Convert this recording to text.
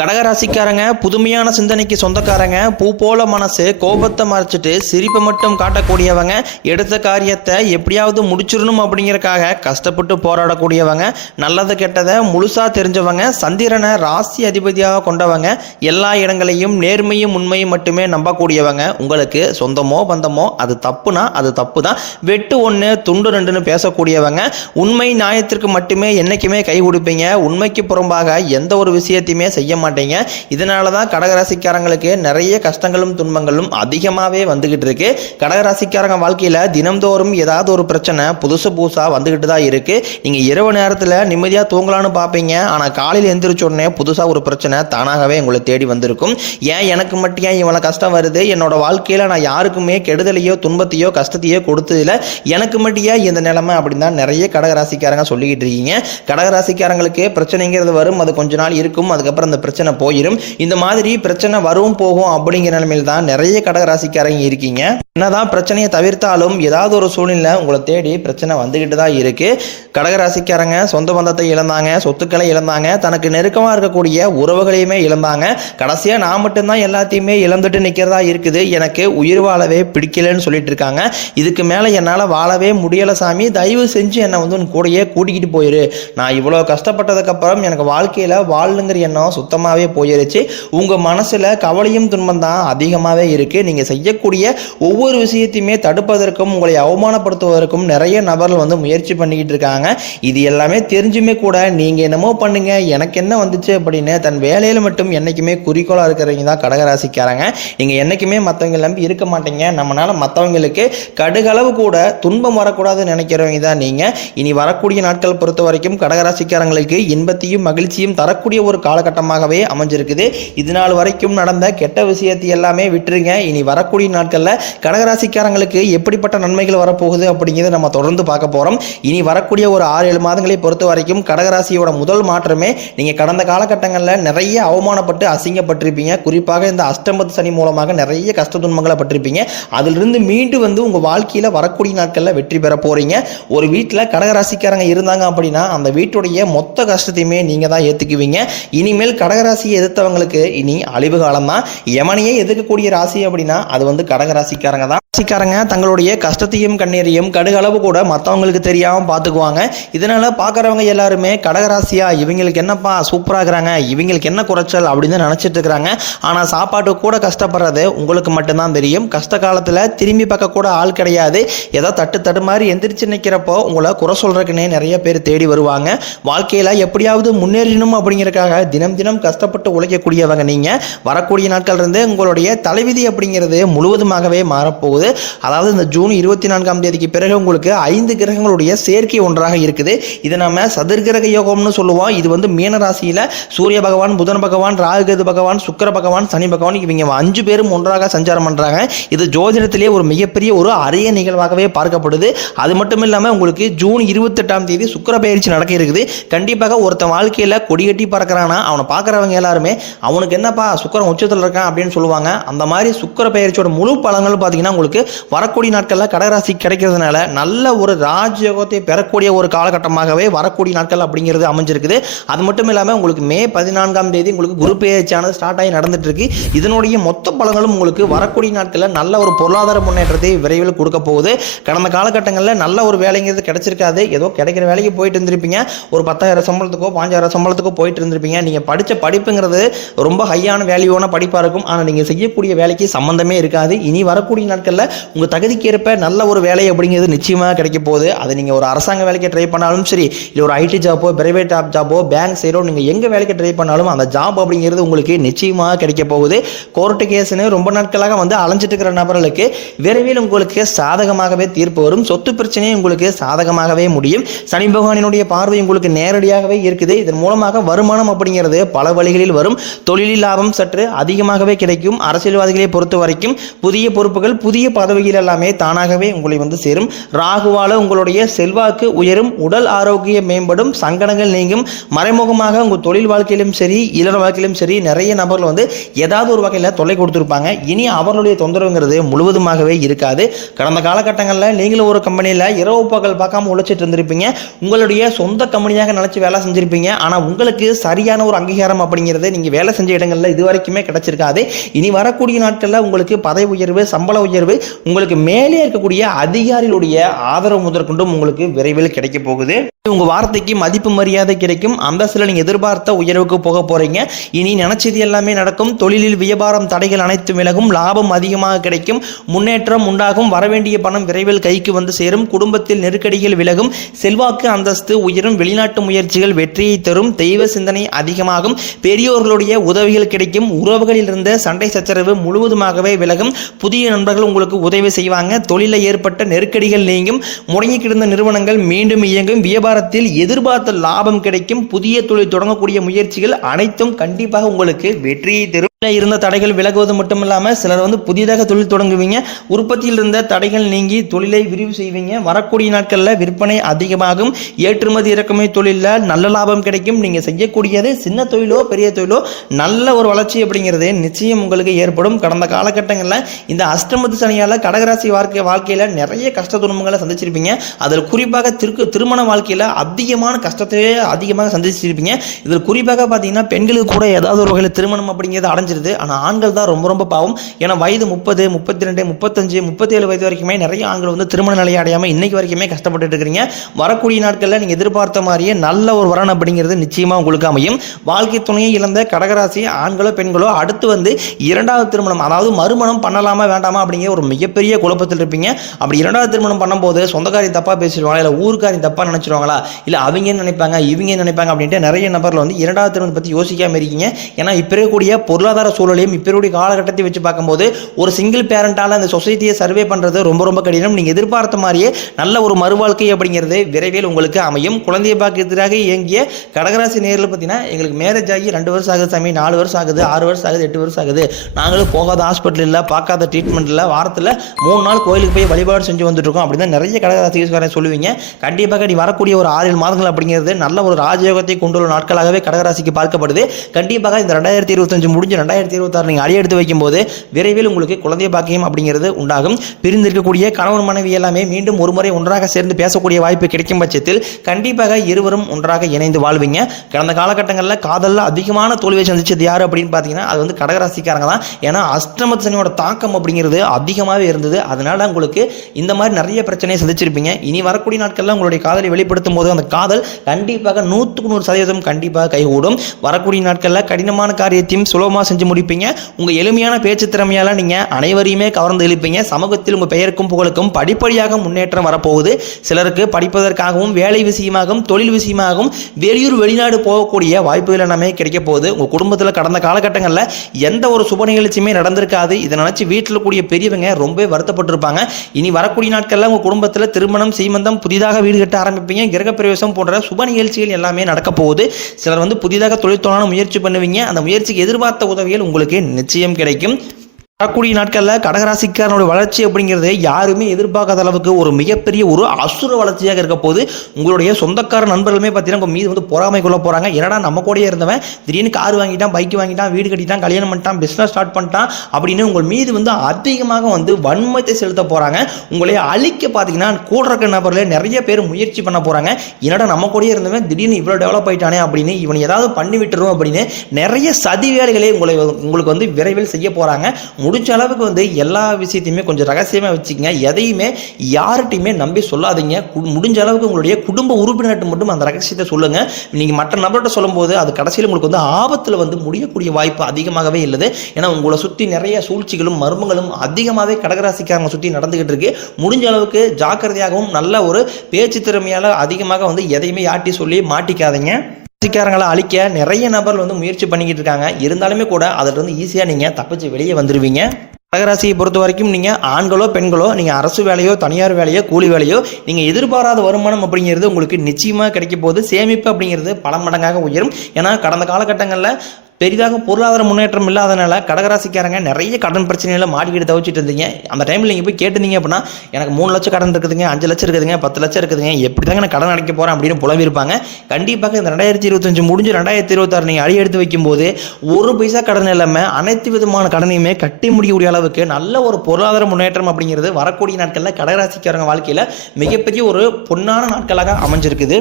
கடகராசிக்காரங்க புதுமையான சிந்தனைக்கு சொந்தக்காரங்க, பூ போல மனசு, கோபத்தை மறைச்சிட்டு சிரிப்பை மட்டும் காட்டக்கூடியவங்க, எடுத்த காரியத்தை எப்படியாவது முடிச்சிடணும் அப்படிங்கிறக்காக கஷ்டப்பட்டு போராடக்கூடியவங்க, நல்லது கெட்டதை முழுசா தெரிஞ்சவங்க, சந்திரனை ராசி அதிபதியாக கொண்டவங்க, எல்லா இடங்களையும் நேர்மையும் உண்மையும் மட்டுமே நம்பக்கூடியவங்க. உங்களுக்கு சொந்தமோ பந்தமோ அது தப்புனா அது தப்பு தான், வெட்டு ஒன்று துண்டு ரெண்டுன்னு பேசக்கூடியவங்க, உண்மை நியாயத்திற்கு மட்டுமே என்னைக்குமே கை கொடுப்பீங்க, உண்மைக்கு புறம்பாக எந்த ஒரு விஷயத்தையுமே செய்ய மாட்டீங்க. இதனால தான் கடகராசிக்காரங்களுக்கு நிறைய கஷ்டங்களும் துன்பங்களும் அதிகமாகவே வந்துகிட்டு இருக்கு. கடகராசிக்காரங்க வாழ்க்கையில் தினம்தோறும் ஏதாவது ஒரு பிரச்சனை புதுசாக வந்துகிட்டு தான் இருக்கு. நீங்கள் இரவு நேரத்தில் நிம்மதியாக தூங்கலான்னு பார்ப்பீங்க, ஆனால் காலையில் எந்திரிச்ச உடனே புதுசாக ஒரு பிரச்சனை தானாகவே உங்களை தேடி வந்திருக்கும். ஏன் எனக்கு மட்டும் ஏன் இவ்வளோ கஷ்டம் வருது, என்னோட வாழ்க்கையில் நான் யாருக்குமே கெடுதலையோ துன்பத்தையோ கஷ்டத்தையோ கொடுத்ததில்லை, எனக்கு மட்டும் ஏன் இந்த நிலைமை அப்படின்னு தான் நிறைய கடகராசிக்காரங்க சொல்லிக்கிட்டு இருக்கீங்க. கடகராசிக்காரங்களுக்கு பிரச்சனைங்கிறது வரும், அது கொஞ்ச நாள் இருக்கும், அதுக்கப்புறம் அந்த பிரச்சனை போயிடும். இந்த மாதிரி பிரச்சனை வரும் போகும் அப்படிங்கிற நிலைமையில் தான் நிறைய கடகராசிக்காரங்க இருக்கீங்க. என்னதான் பிரச்சனையை தவிர்த்தாலும் ஏதாவது ஒரு சூழ்நிலை உங்களை தேடி பிரச்சனை வந்துகிட்டு தான் இருக்கு. கடகராசிக்காரங்க சொந்த பந்தத்தை இழந்தாங்க, சொத்துக்களை இழந்தாங்க, தனக்கு நெருக்கமாக இருக்கக்கூடிய உறவுகளையுமே இழந்தாங்க. கடைசியாக நான் மட்டும்தான் எல்லாத்தையுமே இழந்துட்டு நிற்கிறதா இருக்குது, எனக்கு உயிர் வாழவே பிடிக்கலன்னு சொல்லிட்டு இருக்காங்க. இதுக்கு மேலே என்னால் வாழவே முடியலை சாமி, தயவு செஞ்சு என்னை வந்து உன் கூடையே கூட்டிக்கிட்டு போயிரு, நான் இவ்வளோ கஷ்டப்பட்டதுக்கப்புறம் எனக்கு வாழ்க்கையில் வாழணுங்கிற எண்ணம் சுத்தமாகவே போயிருச்சு. உங்கள் மனசில் கவலையும் துன்பம் தான் அதிகமாகவே இருக்குது. நீங்கள் செய்யக்கூடிய ஒவ்வொரு விஷயத்தையுமே தடுப்பதற்கும் உங்களை அவமானப்படுத்துவதற்கும் நிறைய நபர்கள் வந்து முயற்சி பண்ணிக்கிட்டு இருக்காங்க. இது எல்லாமே தெரிஞ்சுமே கூட நீங்கள் என்னமோ பண்ணுங்க எனக்கு என்ன வந்துச்சு அப்படின்னு தன் வேலையில் மட்டும் என்றைக்குமே குறிக்கோளாக இருக்கிறவங்க தான் கடகராசிக்காரங்க. நீங்கள் என்றைக்குமே மற்றவங்க நம்பி இருக்க மாட்டீங்க. நம்மளால் மற்றவங்களுக்கு கடுகளவு கூட துன்பம் வரக்கூடாதுன்னு நினைக்கிறவங்க தான் நீங்கள். இனி வரக்கூடிய நாட்கள் பொறுத்த வரைக்கும் கடகராசிக்காரங்களுக்கு இன்பத்தையும் மகிழ்ச்சியும் தரக்கூடிய ஒரு காலகட்டமாகவே அமைஞ்சிருக்குது. இது நாள் வரைக்கும் நடந்த கெட்ட விஷயத்தை எல்லாமே விட்டுருங்க. இனி வரக்கூடிய நாட்களில் கடகராசிக்காரங்களுக்கு எப்படிப்பட்ட நன்மைகள் வரப்போகுது அப்படிங்கிறத நம்ம தொடர்ந்து பார்க்க போகிறோம். இனி வரக்கூடிய ஒரு 6-7 மாதங்களை பொறுத்த வரைக்கும் கடகராசியோட முதல் மாற்றமே, நீங்கள் கடந்த காலகட்டங்களில் நிறைய அவமானப்பட்டு அசிங்கப்பட்டிருப்பீங்க. குறிப்பாக இந்த அஷ்டமத்து சனி மூலமாக நிறைய கஷ்ட துன்பங்களை பட்டிருப்பீங்க. அதிலிருந்து மீண்டு வந்து உங்கள் வாழ்க்கையில் வரக்கூடிய நாட்களில் வெற்றி பெற போகிறீங்க. ஒரு வீட்டில் கடகராசிக்காரங்க இருந்தாங்க அப்படின்னா அந்த வீட்டுடைய மொத்த கஷ்டத்தையுமே நீங்கள் தான் ஏற்றுக்குவீங்க. இனிமேல் கடகராசியை எதிர்த்தவங்களுக்கு இனி அழிவு காலம் தான். யமனையே எதிர்க்கக்கூடிய ராசி அப்படின்னா அது வந்து கடகராசிக்காரங்க தான். ராசிக்காரங்க தங்களுடைய கஷ்டத்தையும் கண்ணீரையும் கடுகளவு கூட மற்றவங்களுக்கு தெரியாமல் பார்த்துக்குவாங்க. இதனால பார்க்குறவங்க எல்லாருமே கடகராசியா இவங்களுக்கு என்னப்பா சூப்பராகிறாங்க, இவங்களுக்கு என்ன குறைச்சல் அப்படின்னு நினச்சிட்டு இருக்கிறாங்க. ஆனால் சாப்பாட்டு கூட கஷ்டப்படுறது உங்களுக்கு மட்டும்தான் தெரியும். கஷ்ட காலத்தில் திரும்பி பார்க்க கூட ஆள் கிடையாது. ஏதோ தட்டு மாதிரி எந்திரிச்சு நிற்கிறப்போ உங்களை குறை சொல்றதுக்குன்னே நிறைய பேர் தேடி வருவாங்க. வாழ்க்கையில் எப்படியாவது முன்னேறணும் அப்படிங்கிறதுக்காக தினம் தினம் கஷ்டப்பட்டு உழைக்கக்கூடியவங்க நீங்கள். வரக்கூடிய நாட்கள் இருந்து உங்களுடைய தலைவிதி அப்படிங்கிறது முழுவதுமாகவே மாறப்போகுது. அதாவது இந்த ஜூன் 24ஆம் தேதிக்கு பிறகு உங்களுக்கு 5 கிரகங்களுடைய சேர்க்கை ஒன்றாக இருக்குது. இதை நம்ம சதுர்கிரக யோகம்னு சொல்லுவோம். இது வந்து மீன ராசியில் சூரிய பகவான், புதன் பகவான், ராகுகேது பகவான், சுக்கிர பகவான், சனி பகவான் இவங்க 5 பேரும் ஒன்றாக சஞ்சாரம் பண்றாங்க. இது ஜோதிடத்திலேயே ஒரு மிகப்பெரிய ஒரு அரிய நிகழ்வாகவே பார்க்கப்படுது. அது மட்டும் இல்லாமல் உங்களுக்கு ஜூன் 28ஆம் தேதி சுக்கிர பயிற்சி நடக்க இருக்குது. கண்டிப்பாக ஒருத்தன் வாழ்க்கையில் கொடிகட்டி பறக்கிறானா அவனை பார்க்குறவங்க எல்லாருமே அவனுக்கு என்னப்பா சுக்கிரன் உச்சத்தில் இருக்கான் அப்படின்னு சொல்லுவாங்க. அந்த மாதிரி சுக்கிர பயிற்சியோட முழு பலன்கள் பார்த்தீங்கன்னா உங்களுக்கு வரக்கூடிய நாட்களில் கடகராசி கிடைக்கிறதுனால நல்ல ஒரு ராஜயோகத்தை பெறக்கூடிய ஒரு காலகட்டமாகவே வரக்கூடிய நாட்கள் அப்படிங்கிறது அமைஞ்சிருக்குது. அது மட்டும் இல்லாமல் உங்களுக்கு மே 14ஆம் தேதி உங்களுக்கு குரு பயிற்சியானது ஸ்டார்ட் ஆகி நடந்துட்டு இருக்கு. இதனுடைய மொத்த பலன்களும் உங்களுக்கு வரக்கூடிய நாட்களில் நல்ல ஒரு பொருளாதார முன்னேற்றத்தை விரைவில் கொடுக்க போகுது. கடந்த காலகட்டங்களில் நல்ல ஒரு வேலைங்கிறது கிடைச்சிருக்காது. ஏதோ கிடைக்கிற வேலைக்கு போயிட்டு இருந்திருப்பீங்க. ஒரு 10,000 சம்பளத்துக்கோ 5,000 சம்பளத்துக்கோ போயிட்டு இருந்திருப்பீங்க. நீங்கள் படித்த படிப்புங்கிறது ரொம்ப ஹையான வேல்யூவான படிப்பாக இருக்கும். ஆனால் நீங்கள் செய்யக்கூடிய வேலைக்கு சம்பந்தமே இருக்காது. இனி வரக்கூடிய நாட்களில் உங்கள் தகுதிக்கு ஏற்ப நல்ல ஒரு வேலை அப்படிங்கிறது நிச்சயமாக கிடைக்க போகுது. அதை நீங்கள் ஒரு அரசாங்க வேலைக்கு ட்ரை பண்ணாலும் சரி, இல்லை ஒரு ஐடி ஜாப்போ, பிரைவேட் ஜாப்போ, பேங்க் சைடோ நீங்கள் எங்கே வேலைக்கு ட்ரை பண்ணாலும் அந்த ஜாப் அப்படிங்கிறது உங்களுக்கு நிச்சயமாக கிடைக்க போகுது. கோர்ட்டு கேஸ்ன்னு ரொம்ப நாட்களாக வந்து அலைஞ்சிட்டு இருக்கிற நபர்களுக்கு விரைவில் உங்களுக்கு சாதகமாகவே தீர்ப்பு வரும். சொத்து பிரச்சனையும் உங்களுக்கு சாதகமாகவே முடியும். சனி பகவானினுடைய பார்வை உங்களுக்கு நேரடியாகவே இருக்குது. இதன் மூலமாக வருமானம் அப்படிங்கிறது பல வழிகளில் வரும். தொழிலில் லாபம் சற்று அதிகமாகவே கிடைக்கும். அரசியல்வாதிகளை பொறுத்த வரைக்கும் புதிய பொறுப்புகள், புதிய பதவிகள் எல்லாமே தானாகவே உங்களை வந்து சேரும். ராகுவால உங்களுடைய செல்வாக்கு உயரும், உடல் ஆரோக்கியம் மேம்படும், சங்கடங்கள் நீங்கும். மறைமுகமாக உங்கள் தொழில் வாழ்க்கையிலும் சரி, இளர வாழ்க்கையிலும் சரி நிறைய நபர்கள் வந்து ஏதாவது ஒரு வகையில் தொல்லை கொடுத்துருப்பாங்க. இனி அவர்களுடைய தொந்தரவுங்கிறது முழுவதுமாகவே இருக்காது. கடந்த காலகட்டங்களில் நீங்களும் ஒரு கம்பெனியில் இரவு பகல் பார்க்காம உழைச்சிட்டு இருந்திருப்பீங்க. உங்களுடைய சொந்த கம்பெனியாக நினைச்சு வேலை செஞ்சிருப்பீங்க. ஆனால் உங்களுக்கு சரியான ஒரு அங்கீகாரம் அங்கீகாரம் அப்படிங்கிறது நீங்கள் வேலை செஞ்ச இடங்களில் இது வரைக்குமே கிடைச்சிருக்காது. இனி வரக்கூடிய நாட்களில் உங்களுக்கு பதவி உயர்வு, சம்பள உயர்வு, உங்களுக்கு மேலே இருக்கக்கூடிய அதிகாரிகளுடைய ஆதரவு முதற்கொண்டும் உங்களுக்கு விரைவில் கிடைக்க போகுது. உங்க வார்த்தைக்கு மதிப்பு மரியாதை கிடைக்கும். அந்தஸ்துல நீங்க எதிர்பார்த்த உயர்வுக்கு போக போறீங்க. இனி நினைச்சது எல்லாமே நடக்கும். தொழிலில் வியாபாரம் தடைகள் அனைத்தும் விலகும். லாபம் அதிகமாக கிடைக்கும். முன்னேற்றம் உண்டாகும். வரவேண்டிய பணம் விரைவில் கைக்கு வந்து சேரும். குடும்பத்தில் நெருக்கடிகள் விலகும். செல்வாக்கு அந்தஸ்து உயரும். வெளிநாட்டு முயற்சிகள் வெற்றியை தரும். தெய்வ சிந்தனை அதிகமாகும். பெரியோர்களுடைய உதவிகள் கிடைக்கும். உறவுகளில் இருந்த சண்டை சச்சரவு முழுவதுமாகவே விலகும். புதிய நண்பர்கள் உங்களுக்கு உதவி செய்வாங்க. தொழிலில் ஏற்பட்ட நெருக்கடிகள் நீங்கும். முடங்கி கிடந்த நிறுவனங்கள் மீண்டும் இயங்கும். வியாபாரத்தில் எதிர்பார்த்த லாபம் கிடைக்கும். புதிய தொழில் தொடங்கக்கூடிய முயற்சிகள் அனைத்தும் கண்டிப்பாக உங்களுக்கு வெற்றியை தரும். இருந்த தடைகள் விலகுவது மட்டும் இல்லாமல் சிலர் புதிதாக தொழில் தொடங்குவீங்க. உற்பத்தியில் இருந்த தடைகள் நீங்கி தொழிலை விரிவு செய்வீங்க. வரக்கூடிய நாட்களில் விற்பனை அதிகமாகும். ஏற்றுமதி இறக்குமதி தொழிலில் நல்ல லாபம் கிடைக்கும். நீங்கள் செய்யக்கூடியது சின்ன தொழிலோ பெரிய தொழிலோ நல்ல ஒரு வளர்ச்சி அப்படிங்கிறது நிச்சயம் உங்களுக்கு ஏற்படும். கடந்த காலகட்டங்களில் இந்த அஷ்டமத்து சனியால் கடகராசி வாழ்க்கையில் நிறைய கஷ்ட துன்பங்களை சந்திச்சிருப்பீங்க. அதில் குறிப்பாக திருமண வாழ்க்கையில் அதிகமான கஷ்டத்தையே அதிகமாக சந்திச்சிருப்பீங்க. இதில் குறிப்பாக பார்த்தீங்கன்னா பெண்களுக்கு கூட ஏதாவது ஒரு வகையில் திருமணம் அப்படிங்கிறது அடைஞ்சிருது. ஆனால் ஆண்கள் தான் ரொம்ப ரொம்ப பாவம். ஏன்னா வயது 30, 32, 35, 37 வயது வரைக்குமே நிறைய ஆண்கள் திருமண நிலையை அடையாமல் இன்னைக்கு வரைக்குமே கஷ்டப்பட்டு இருக்கிறீங்க. வரக்கூடிய நாட்களில் நீங்கள் எதிர்பார்த்த மாதிரியே நல்ல ஒரு வரன் அப்படிங்கிறது நிச்சயமாக உங்களுக்கு அமையும். வாழ்க்கை துணையை இழந்த கடகராசி ஆண்களோ பெண்களோ அடுத்து இரண்டாவது திருமணம், அதாவது மறுமணம் பண்ணலாமா வேண்டாமா அப்படிங்கிற ஒரு மிகப்பெரிய குழப்பத்தில் இருப்பீங்க. அப்படி இரண்டாவது திருமணம் பண்ணும்போது சொந்தக்காரி தப்பா பேசிடுவாங்களா, இல்லை ஊருக்காரி தப்பா நினைச்சிருவாங்களா, இல்லை அவங்க நினைப்பாங்க இவங்க நினைப்பாங்க அப்படின்ட்டு நிறைய நபர்கள் இரண்டாவது திருமணம் பற்றி யோசிக்காம இருக்கீங்க. ஏன்னா இப்போ இருக்கக்கூடிய பொருளாதார சூழலையும் இப்போடைய காலகட்டத்தை வச்சு பார்க்கும்போது ஒரு சிங்கிள் பேரண்டால அந்த சொசைட்டியை சர்வே பண்றது ரொம்ப ரொம்ப கடினம். நீங்க எதிர்பார்த்த மாதிரியே நல்ல ஒரு மறுவாழ்க்கை அப்படிங்கிறது விரைவில் உங்களுக்கு அமையும். குழந்தைய பாக்கியத்திற்காக இயங்கிய கடகராசி நேரில் பார்த்தீங்கன்னா எங்களுக்கு மேரேஜ் ஆகி 2 வருஷம் ஆகுது சாமி, 4 வருஷம் ஆகுது, 6 வருஷம் ஆகுது, 8 வருஷம் ஆகுது, நாங்களும் போகாத ஹாஸ்பிட்டல் இல்லை, பார்க்காத ட்ரீட்மெண்ட் இல்லை, வாரத்தில் 3 நாள் கோயிலுக்கு போய் வழிபாடு செஞ்சு வந்துட்டு இருக்கோம் அப்படின்னு நிறைய கடகராசிக்காரன் சொல்லுவீங்க. கண்டிப்பாக நீ வரக்கூடிய ஒரு 6-7 மாதங்கள் அப்படிங்கிறது நல்ல ஒரு ராஜயோகத்தை கொண்டுள்ள நாட்களாகவே கடகராசிக்கு பார்க்கப்படுது. கண்டிப்பாக இந்த 2025 முடிஞ்சு 2026 நீங்கள் அடியெடுத்து வைக்கும்போது விரைவில் உங்களுக்கு குழந்தை பாக்கியம் அப்படிங்கிறது உண்டாகும். பிரிந்திருக்கக்கூடிய கணவன் மனைவி எல்லாமே மீண்டும் ஒரு முறை ஒன்றாக சேர்ந்து பேசக்கூடிய வாய்ப்பு கிடைக்கும் பட்சத்தில் கண்டிப்பாக இருவரும் ஒன்றாக இணைந்து வாழ்வீங்க. கடந்த காலகட்டங்களில் காதலில் அதிகமான தோல்வியை சந்திச்சது யார் அப்படின்னு பார்த்தீங்கன்னா அது கடகராசிக்காரங்க தான். ஏன்னா அஷ்டமத்து சனியோட தாக்கம் அப்படிங்கிறது அதிகமாகவே இருந்தது. அதனால உங்களுக்கு இந்த மாதிரி நிறைய பிரச்சனையை சந்திச்சிருப்பீங்க. இனி வரக்கூடிய நாட்களில் உங்களுடைய காதலை வெளிப்படுத்தும் போது அந்த காதல் கண்டிப்பாக 100% கண்டிப்பாக கைகூடும். வரக்கூடிய நாட்களில் கடினமான காரியத்தையும் சுலபமாக செஞ்சு முடிப்பீங்க. உங்க எளிமையான பேச்சு திறமையால நீங்க அனைவரையுமே கவர்ந்து இழுப்பீங்க. சமூகத்தில் உங்க பெயருக்கும் புகழுக்கும் படிப்படியாக முன்னேற்றம் வரப்போகுது. சிலருக்கு படிப்பதற்காகவும் வேலை விஷயமாகவும் தொழில் விஷயமாகவும் வெளியூர் வெளிநாடு போகக்கூடிய வாய்ப்புகள் எல்லாமே கிடைக்க போகுது. உங்க குடும்பத்தில் கடந்த காலகட்டங்களில் எந்த ஒரு சுப நிகழ்ச்சியுமே நடந்திருக்காது. இதை நினைச்சு வீட்டில் கூடிய பெரியவங்க ரொம்ப வருத்தப்பட்டிருப்பாங்க. இனி வரக்கூடிய நாட்களில் உங்க குடும்பத்தில் திருமணம், சீமந்தம், புதிதாக வீடு கட்ட ஆரம்பிப்பீங்க. கிரகப்பிரவேசம் போன்ற சுப நிகழ்ச்சிகள் எல்லாமே நடக்க போகுது. சிலர் புதிதாக தொழில் தொடங்க முயற்சி பண்ணுவீங்க. அந்த முயற்சிக்கு எதிர்பார்த்த உதவிகள் உங்களுக்கு நிச்சயம் கிடைக்கும். வரக்கூடிய நாட்களில் கடகராசிக்காரனுடைய வளர்ச்சி அப்படிங்கிறது யாருமே எதிர்பார்க்காத அளவுக்கு ஒரு மிகப்பெரிய ஒரு அசுர வளர்ச்சியாக இருக்க போது. உங்களுடைய சொந்தக்கார நண்பர்களுமே பார்த்தீங்கன்னா உங்கள் மீது பொறாமை கொள்ள போகிறாங்க. என்னடா நம்ம கூடயே இருந்தவன் திடீர்னு கார் வாங்கிட்டான், பைக் வாங்கிட்டான், வீடு கட்டிட்டான், கல்யாணம் பண்ணிட்டான், பிஸ்னஸ் ஸ்டார்ட் பண்ணிட்டான் அப்படின்னு உங்கள் மீது அதிகமாக வன்மத்தை செலுத்த போகிறாங்க. உங்களை அழிக்க பார்த்தீங்கன்னா கூட இருக்கிற நபர்களே நிறைய பேர் முயற்சி பண்ண போகிறாங்க. என்னடா நம்ம கூடயே இருந்தவன் திடீர்னு இவ்வளோ டெவலப் ஆயிட்டானே அப்படின்னு இவன் ஏதாவது பண்ணி விட்டுரும் அப்படின்னு நிறைய சதி வேலைகளே உங்களுக்கு விரைவில் செய்ய போகிறாங்க. முடிஞ்ச அளவுக்கு எல்லா விஷயத்தையுமே கொஞ்சம் ரகசியமாக வச்சுக்கங்க. எதையுமே யார்கிட்டையுமே நம்பி சொல்லாதீங்க. முடிஞ்ச அளவுக்கு உங்களுடைய குடும்ப உறுப்பினர்கிட்ட மட்டும் அந்த ரகசியத்தை சொல்லுங்க. நீங்கள் மற்ற நபர்கிட்ட சொல்லும்போது அது கடைசியில் உங்களுக்கு ஆபத்தில் முடியக்கூடிய வாய்ப்பு அதிகமாகவே இல்லது. ஏன்னா உங்களை சுற்றி நிறைய சூழ்ச்சிகளும் மர்மங்களும் அதிகமாகவே கடகராசிக்காரங்க சுற்றி நடந்துகிட்டு இருக்கு. முடிஞ்ச அளவுக்கு ஜாக்கிரதையாகவும் நல்ல ஒரு பேச்சு திறமையால் அதிகமாக எதையுமே யாட்டி சொல்லி மாட்டிக்காதீங்க. ராசிக்காரங்களை அழிக்க நிறைய நபர்கள் முயற்சி பண்ணிக்கிட்டு இருக்காங்க. இருந்தாலுமே கூட அதில் ஈஸியாக நீங்கள் தப்பிச்சு வெளியே வந்துடுவீங்க. கடகராசியை பொறுத்த வரைக்கும் நீங்கள் ஆண்களோ பெண்களோ நீங்கள் அரசு வேலையோ தனியார் வேலையோ கூலி வேலையோ நீங்கள் எதிர்பாராத வருமானம் அப்படிங்கிறது உங்களுக்கு நிச்சயமாக கிடைக்க போகுது. சேமிப்பு அப்படிங்கிறது பல மடங்காக உயரும். ஏன்னா கடந்த காலகட்டங்களில் பெரிதாக பொருளாதார முன்னேற்றம் இல்லாதனால கடகராசிக்காரங்க நிறைய கடன் பிரச்சனைகளை மாட்டிக்கிட்டு தவிச்சிட்டு இருந்தீங்க. அந்த டைமில் நீங்கள் போய் கேட்டிருந்தீங்க அப்படின்னா எனக்கு 3 லட்சம் கடன் இருக்குதுங்க, 5 லட்சம் இருக்குதுங்க, 10 லட்சம் இருக்குதுங்க, எப்படி தாங்க நான் கடன் அடைக்க போகிறேன் அப்படின்னு புலம்பிருப்பாங்க. கண்டிப்பாக இந்த 2025 முடிஞ்சு 2026 நீங்கள் அடி எடுத்து வைக்கும்போது ஒரு பைசா கடன் இல்லாமல் அனைத்து விதமான கடனையுமே கட்டி முடியக்கூடிய அளவுக்கு நல்ல ஒரு பொருளாதார முன்னேற்றம் அப்படிங்கிறது வரக்கூடிய நாட்களில் கடகராசிக்காரங்க வாழ்க்கையில் மிகப்பெரிய ஒரு பொன்னான நாட்களாக அமைஞ்சிருக்குது.